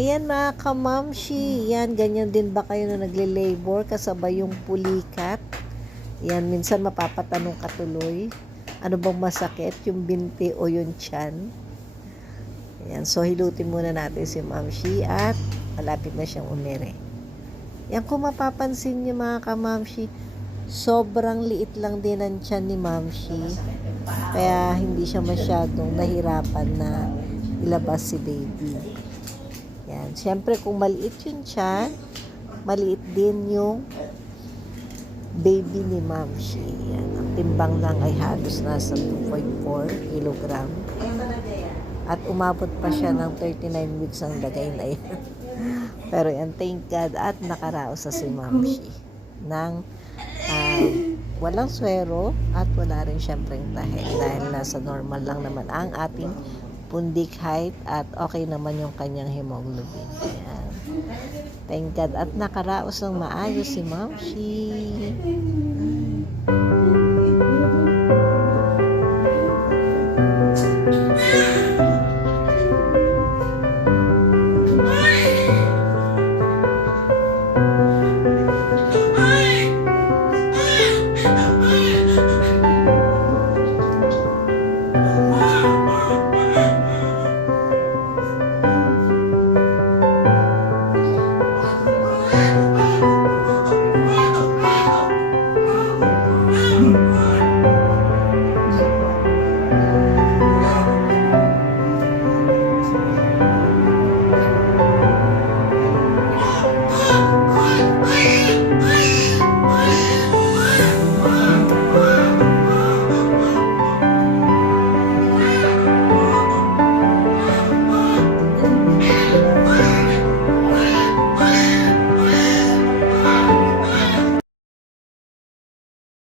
Ayan mga kamamshi, yan, ganyan din ba kayo na nagle-labor kasabay yung pulikat? Yan, minsan mapapatanong ka tuloy, ano bang masakit, yung binti o yung tiyan? Yan, so hilutin muna natin si mamshi at malapit na siyang umire. Yan, kung mapapansin niyo mga kamamshi, sobrang liit lang din ang tiyan ni mamshi. Kaya hindi siya masyadong nahirapan na ilabas si baby. Yan. Siyempre, kung maliit yung tiyan, maliit din yung baby ni mamshi. Yan. Ang timbang lang ay halos nasa 2.4 kilogram. At umabot pa siya ng 39 weeks ang lagay na yan. Pero yan, thank God, at nakaraos sa si mamshi ng walang swero at wala rin siyempreng tahi dahil nasa normal lang naman ang ating pundik height at okay naman yung kanyang hemoglobin. Ayan. Thank God at nakaraos ng maayos si mamshi.